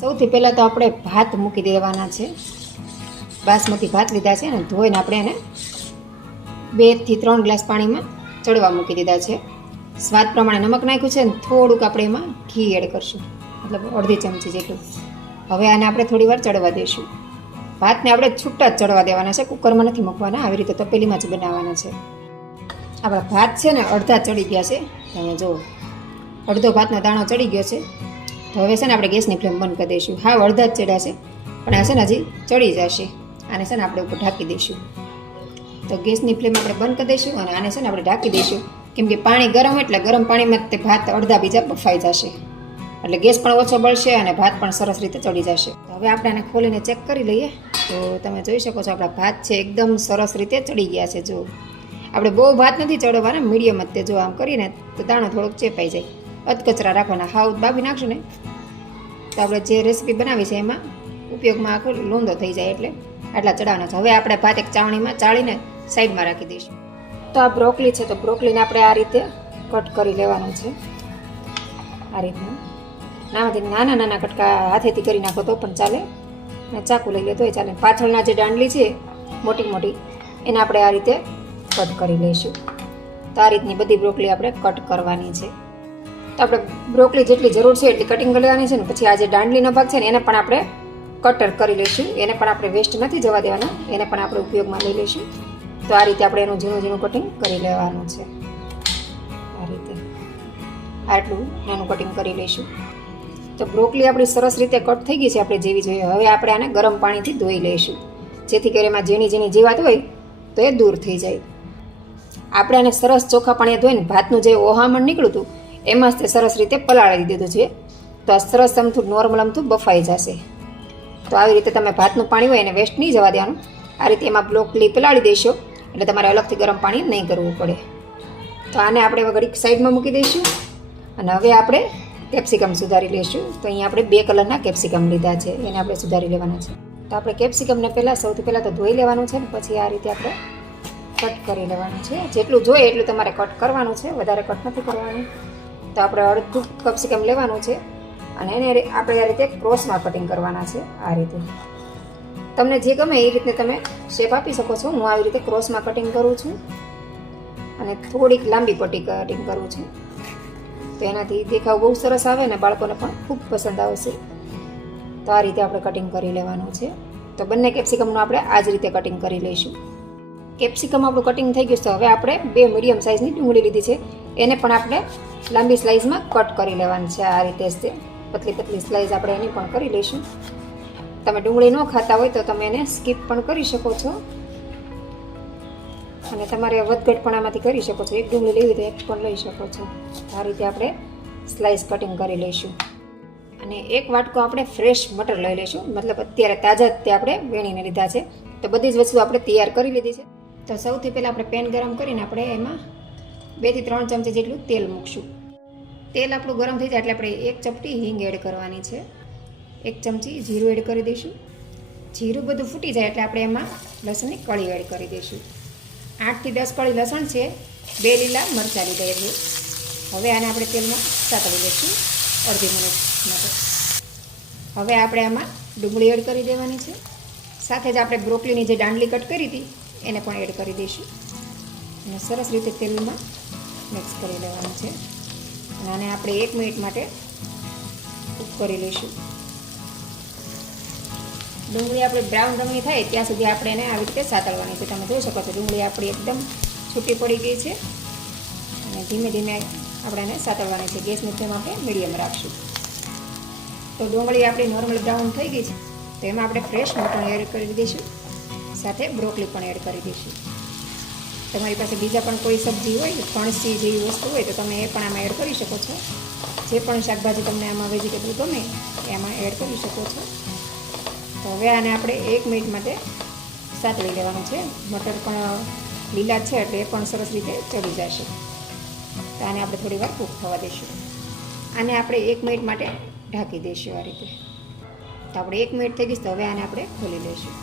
સૌથી પહેલાં તો આપણે ભાત મૂકી દેવાના છે. બાસમતી ભાત લીધા છે ને ધોઈને આપણે એને 2 થી 3 ગ્લાસ પાણીમાં ચડવા મૂકી દીધા છે. સ્વાદ પ્રમાણે નમક નાખ્યું છે ને થોડુંક આપણે એમાં ઘી એડ કરશું, મતલબ અડધી ચમચી જેટલું. હવે આને આપણે થોડી વાર ચડવા દઈશું. ભાતને આપણે છૂટા જ ચડવા દેવાના છે, કુકરમાં નથી મૂકવાના, આવી રીતે તપેલીમાં જ બનાવવાના છે. આપણા ભાત છે ને અડધા ચડી ગયા છે, તમે જુઓ અડધો ભાતનો દાણો ચડી ગયો છે. તો હવે છે ને આપણે ગેસની ફ્લેમ બંધ કરી દઈશું. હા, અડધા જ ચડ્યા છે પણ આ છે ને હજી ચડી જશે. આને છે ને આપણે ઉપર ઢાંકી દઈશું. તો ગેસની ફ્લેમ આપણે બંધ કરી દઈશું અને આને છે ને આપણે ઢાંકી દઈશું, કેમ કે પાણી ગરમ એટલે ગરમ પાણીમાં તે ભાત અડધા બીજા બફાઈ જશે, એટલે ગેસ પણ ઓછો બળશે અને ભાત પણ સરસ રીતે ચડી જશે. તો હવે આપણે આને ખોલીને ચેક કરી લઈએ. તો તમે જોઈ શકો છો આપણા ભાત છે એકદમ સરસ રીતે ચડી ગયા છે. જો આપણે બહુ ભાત નથી ચડવાના, મીડિયમ જ તે. જો આમ કરીને તો દાણો થોડોક ચેપાઈ જાય, અધકચરા રાખવાના. હાવ બાફી નાખશું ને તો આપણે જે રેસીપી બનાવી છે એમાં ઉપયોગમાં આખો લોંદો થઈ જાય, એટલે આટલા ચડાવવાના છે. હવે આપણે ભાત એક ચાવણીમાં ચાળીને સાઈડમાં રાખી દઈશું. તો આ બ્રોકલી છે, તો બ્રોકલીને આપણે આ રીતે કટ કરી લેવાનું છે. આ રીતના નાના નાના કટકા હાથેથી કરી નાખો તો પણ ચાલે, અને ચાકુ લઈ લે તોય ચાલે. પાછળના જે દાંડલી છે મોટી મોટી એને આપણે આ રીતે કટ કરી લઈશું. તો આ રીતની બધી બ્રોકલી આપણે કટ કરવાની છે. તો આપણે બ્રોકલી જેટલી જરૂર છે એટલી કટિંગ કરી લેવાની છે ને પછી આ જે દાંડલીનો ભાગ છે ને એને પણ આપણે કટર કરી લઈશું. એને પણ આપણે વેસ્ટ નથી જવા દેવાના, એને પણ આપણે ઉપયોગમાં લઈ લઈશું. તો આ રીતે આપણે એનું ઝીણું ઝીણું કટિંગ કરી લેવાનું છે. આ રીતે આટલું નાનું કટિંગ કરી લઈશું. તો બ્રોકલી આપણી સરસ રીતે કટ થઈ ગઈ છે આપણે જેવી જોઈએ. હવે આપણે આને ગરમ પાણીથી ધોઈ લઈશું, જેથી કરી એમાં ઝીણી ઝીણી જીવાત હોય તો એ દૂર થઈ જાય. આપણે આને સરસ ચોખ્ખા પાણીએ ધોઈને ભાતનું જે ઓહામણ નીકળ્યું હતું એમાં જ તે સરસ રીતે પલાળી દીધું છે. તો આ સરસ અમથું નોર્મલ અમથું બફાઈ જશે. તો આવી રીતે તમે ભાતનું પાણી હોય એને વેસ્ટ નહીં જવા દેવાનું. આ રીતે એમાં બ્રોકલી પલાળી દેશો એટલે તમારે અલગથી ગરમ પાણી નહીં કરવું પડે. તો આને આપણે ઘડીક સાઈડમાં મૂકી દઈશું અને હવે આપણે કેપ્સિકમ સુધારી લઈશું. તો અહીંયા આપણે 2 કલરના કેપ્સિકમ લીધા છે, એને આપણે સુધારી લેવાના છે. તો આપણે કેપ્સિકમને સૌથી પહેલાં તો ધોઈ લેવાનું છે ને પછી આ રીતે આપણે કટ કરી લેવાનું છે. જેટલું જોઈએ એટલું તમારે કટ કરવાનું છે, વધારે કટ નથી કરવાનું. તો આપણે અડધું કેપ્સિકમ લેવાનું છે અને એને આપણે આ રીતે ક્રોસમાં કટિંગ કરવાના છે. આ રીતે તમને જે ગમે એ રીતે તમે શેપ આપી શકો છો. હું આવી રીતે ક્રોસમાં કટિંગ કરું છું અને થોડીક લાંબી પટ્ટી કટિંગ કરું છું. તો એનાથી દેખાવ બહુ સરસ આવે ને બાળકોને પણ ખૂબ પસંદ આવશે. તો આ રીતે આપણે કટિંગ કરી લેવાનું છે. તો બંને કેપ્સિકમનું આપણે આ જ રીતે કટિંગ કરી લઈશું. કેપ્સિકમ આપણું કટિંગ થઈ ગયું છે. હવે આપણે 2 મીડિયમ સાઇઝની ડુંગળી લીધી છે, એને પણ આપણે લાંબી સ્લાઇસમાં કટ કરી લેવાની છે. આ રીતે જ તે પતલી પતલી સ્લાઇસ આપણે એની પણ કરી લઈશું. તમે ડુંગળી ન ખાતા હોય તો તમે એને સ્કીપ પણ કરી શકો છો અને તમારે વધઘટપણામાંથી કરી શકો છો. એક ડુંગળી લેવી તો એક પણ લઈ શકો છો. આ રીતે આપણે સ્લાઇસ કટિંગ કરી લઈશું. અને એક વાટકો આપણે ફ્રેશ મટર લઈ લઈશું, મતલબ અત્યારે તાજા જ તે આપણે વેણીને લીધા છે. તો બધી જ વસ્તુ આપણે તૈયાર કરી લીધી છે. તો સૌથી પહેલાં આપણે પેન ગરમ કરીને આપણે એમાં 2 થી 3 ચમચી જેટલું તેલ મૂકશું. તેલ આપણું ગરમ થઈ જાય એટલે આપણે 1 ચપટી હિંગ એડ કરવાની છે. 1 ચમચી જીરું એડ કરી દઈશું. જીરું બધું ફૂટી જાય એટલે આપણે એમાં લસણની કળી એડ કરી દઈશું. 8 થી 10 કળી લસણ છે, 2 લીલા મરચાં લીધા એટલે. હવે આને આપણે તેલમાં સાતળી લઈશું અડધી મિનિટ માટે. હવે આપણે આમાં ડુંગળી એડ કરી દેવાની છે. સાથે જ આપણે બ્રોકલીની જે દાંડલી કટ કરી હતી એને પણ એડ કરી દઈશું અને સરસ રીતે તેલમાં મિક્સ કરી લેવાનું છે. અને આને આપણે 1 મિનિટ માટે કૂક કરી લઈશું. ડુંગળી આપણે બ્રાઉન રંગની થાય ત્યાં સુધી આપણે એને આવી રીતે સાતળવાની છે. તમે જોઈ શકો છો ડુંગળી આપણી એકદમ છૂટી પડી ગઈ છે અને ધીમે ધીમે આપણે એને સાતળવાની છે. ગેસની ફ્લેમ આપણે મીડિયમ રાખશું. તો ડુંગળી આપણી નોર્મલ બ્રાઉન થઈ ગઈ છે તો એમાં આપણે ફ્રેશ મટર એડ કરી દઈશું, સાથે બ્રોકલી પણ એડ કરી દઈશું. તમારી પાસે બીજા પણ કોઈ સબ્જી હોય, ફણસી જેવી વસ્તુ હોય તો તમે એ પણ આમાં એડ કરી શકો છો. જે પણ શાકભાજી તમને આમાં વેજીટેબલ ગમે એમાં એડ કરી શકો છો. તો હવે આને આપણે 1 મિનિટ માટે સાતળી લેવાનું છે. મટર પણ લીલા છે એટલે એ પણ સરસ રીતે ચડી જશે. તો આને આપણે થોડી વાર કૂક થવા દઈશું. આને આપણે 1 મિનિટ માટે ઢાંકી દઈશું આ રીતે. તો આપણે 1 મિનિટ થઈ ગઈ તો હવે આને આપણે ખોલી લઈશું.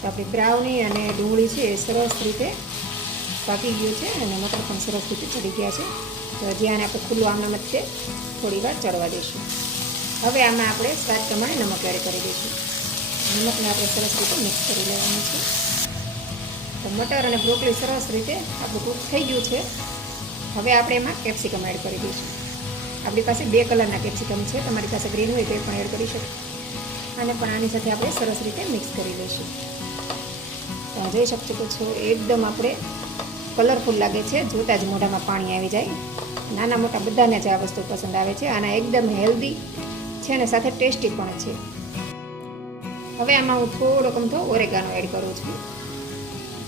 તો આપણી બ્રાઉની અને ડુંગળી છે એ સરસ રીતે પાકી ગયું છે અને મટર પણ સરસ રીતે ચડી ગયા છે. તો હજી આને આપણે ખુલ્લું આમના મધ્યે થોડી વાર ચડવા દઈશું. હવે આમાં આપણે સ્વાદ પ્રમાણે નમક એડ કરી દઈશું. નમકને આપણે સરસ રીતે મિક્સ કરી લેવાનું છે. તો મટર અને બ્રોકલી સરસ રીતે આપણું કૂક થઈ ગયું છે. હવે આપણે એમાં કેપ્સિકમ એડ કરી દઈશું. આપણી પાસે 2 કલરના કેપ્સિકમ છે, તમારી પાસે ગ્રીન હોય તો એ પણ એડ કરી શકો. આને પણ આની સાથે આપણે સરસ રીતે મિક્સ કરી લઈશું. તમે જોઈ શકો છો એકદમ આપણે કલરફુલ લાગે છે, જોતાં જ મોઢામાં પાણી આવી જાય. નાના મોટા બધાને જ આ વસ્તુ પસંદ આવે છે. આના એકદમ હેલ્ધી છે અને સાથે ટેસ્ટી પણ છે. હવે આમાં હું થોડોક અમથો ઓરેગાનો એડ કરું છું.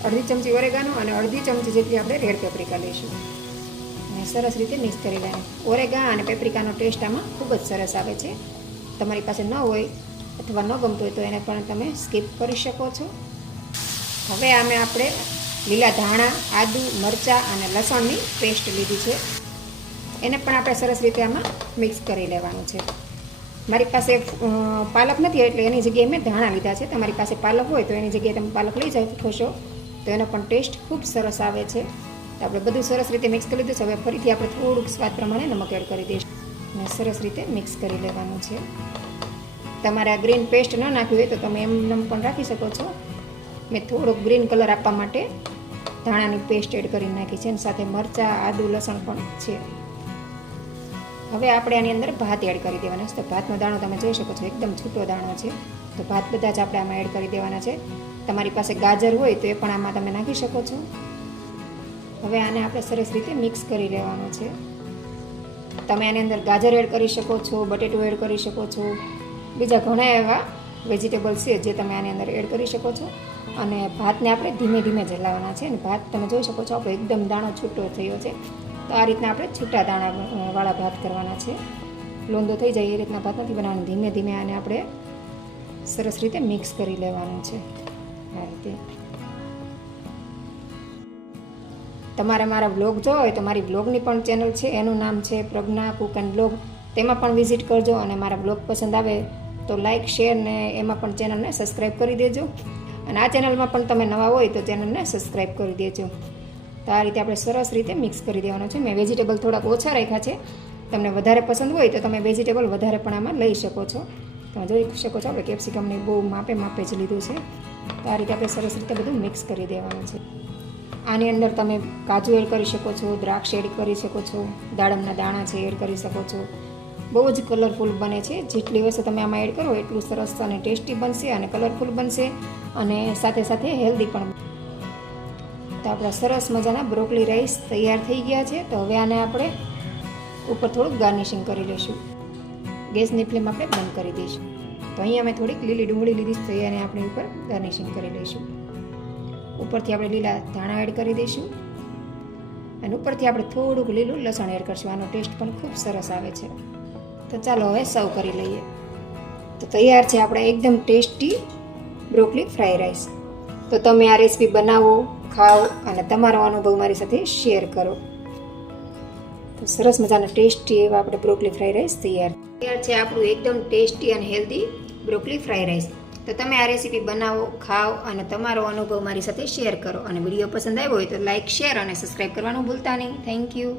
અડધી ચમચી ઓરેગાનો અને અડધી ચમચી જેટલી આપણે રેડ પેપ્રિકા લઈશું અને સરસ રીતે મિક્સ કરી લેવાનું. ઓરેગા અને પેપ્રિકાનો ટેસ્ટ આમાં ખૂબ જ સરસ આવે છે. તમારી પાસે ન હોય અથવા ન ગમતું હોય તો એને પણ તમે સ્કીપ કરી શકો છો. હવે આમે આપણે લીલા ધાણા, આદુ, મરચાં અને લસણની પેસ્ટ લીધી છે. એને પણ આપણે સરસ રીતે આમાં મિક્સ કરી લેવાનું છે. મારી પાસે પાલક નથી એટલે એની જગ્યાએ મેં ધાણા લીધા છે. તમારી પાસે પાલક હોય તો એની જગ્યાએ તમે પાલક લઈ જશો તો એનો પણ ટેસ્ટ ખૂબ સરસ આવે છે. તો આપણે બધું સરસ રીતે મિક્સ કરી લીધું છે. હવે ફરીથી આપણે થોડુંક સ્વાદ પ્રમાણે નમક એડ કરી દઈશું અને સરસ રીતે મિક્સ કરી લેવાનું છે. તમારે આ ગ્રીન પેસ્ટ ન નાખ્યું હોય તો તમે એમ પણ રાખી શકો છો. મેં થોડોક ગ્રીન કલર આપવા માટે ધાણાની પેસ્ટ એડ કરી નાખી છે અને સાથે મરચાં, આદુ, લસણ પણ છે. હવે આપણે આની અંદર ભાત એડ કરી દેવાના છે. તો ભાતનો દાણો તમે જોઈ શકો છો એકદમ છૂટો દાણો છે. તો ભાત બધા જ આપણે આમાં એડ કરી દેવાના છે. તમારી પાસે ગાજર હોય તો એ પણ આમાં તમે નાખી શકો છો. હવે આને આપણે સરસ રીતે મિક્સ કરી લેવાનું છે. તમે આની અંદર ગાજર એડ કરી શકો છો, બટેટું એડ કરી શકો છો, બીજા ઘણા એવા વેજીટેબલ્સ છે જે તમે આની અંદર એડ કરી શકો છો. અને ભાતને આપણે ધીમે ધીમે જલાવવાના છે. અને ભાત તમે જોઈ શકો છો આપણો એકદમ દાણો છૂટો થયો છે. તો આ રીતના આપણે છૂટા દાણાવાળા ભાત કરવાના છે. લોંદો થઈ જાય એ રીતના ભાત નથી બનાવવાનો. ધીમે ધીમે આને આપણે સરસ રીતે મિક્સ કરી લેવાનું છે. આ રીતે તમારે મારા બ્લોગ જોવા હોય તો મારી બ્લોગની પણ ચેનલ છે, એનું નામ છે પ્રજ્ઞા કુક એન્ડ બ્લોગ. તેમાં પણ વિઝિટ કરજો અને મારા બ્લોગ પસંદ આવે તો લાઇક, શેર ને એમાં પણ ચેનલને સબસ્ક્રાઈબ કરી દેજો. અને આ ચેનલમાં પણ તમે નવા હોય તો ચેનલને સબસ્ક્રાઈબ કરી દેજો. તો આ રીતે આપણે સરસ રીતે મિક્સ કરી દેવાનું છે. મેં વેજીટેબલ થોડાક ઓછા રાખ્યા છે. તમને વધારે પસંદ હોય તો તમે વેજીટેબલ વધારે પણ આમાં લઈ શકો છો. તમે જોઈ શકો છો આપણે કેપ્સિકમને બહુ માપે જ લીધું છે. તો આ રીતે આપણે સરસ રીતે બધું મિક્સ કરી દેવાનું છે. આની અંદર તમે કાજુ એડ કરી શકો છો, દ્રાક્ષ એડ કરી શકો છો, દાડમના દાણા છે એડ કરી શકો છો. બહુ જ કલરફુલ બને છે. જેટલી વસ્તુ તમે આમાં એડ કરો એટલું સરસ અને ટેસ્ટી બનશે અને કલરફુલ બનશે અને સાથે સાથે હેલ્ધી પણ. તો આપણા સરસ મજાના બ્રોકલી રાઈસ તૈયાર થઈ ગયા છે. તો હવે આને આપણે ઉપર થોડુંક ગાર્નિશિંગ કરી લઈશું. ગેસની ફ્લેમ આપણે બંધ કરી દઈશું. તો અહીંયા અમે થોડીક લીલી ડુંગળી લીધી છે, એને આપણે ઉપર ગાર્નિશિંગ કરી લઈશું. ઉપરથી આપણે લીલા ધાણા એડ કરી દઈશું અને ઉપરથી આપણે થોડુંક લીલું લસણ એડ કરીશું. આનો ટેસ્ટ પણ ખૂબ સરસ આવે છે. તો ચાલો હવે સર્વ કરી લઈએ. તો તૈયાર છે આપણે એકદમ ટેસ્ટી બ્રોકલી ફ્રાઈ રાઈસ. તો તમે આ રેસીપી બનાવો, ખાઓ અને તમારો અનુભવ મારી સાથે શેર કરો. તો સરસ મજાના ટેસ્ટી એવા આપણે બ્રોકલી ફ્રાઈ રાઈસ તૈયાર છે. આપણું એકદમ ટેસ્ટી અને હેલ્ધી બ્રોકલી ફ્રાઈ રાઈસ. તો તમે આ રેસીપી બનાવો, ખાઓ અને તમારો અનુભવ મારી સાથે શેર કરો. અને વિડીયો પસંદ આવ્યો હોય તો લાઇક, શેર અને સબસ્ક્રાઈબ કરવાનું ભૂલતા નહીં. Thank you.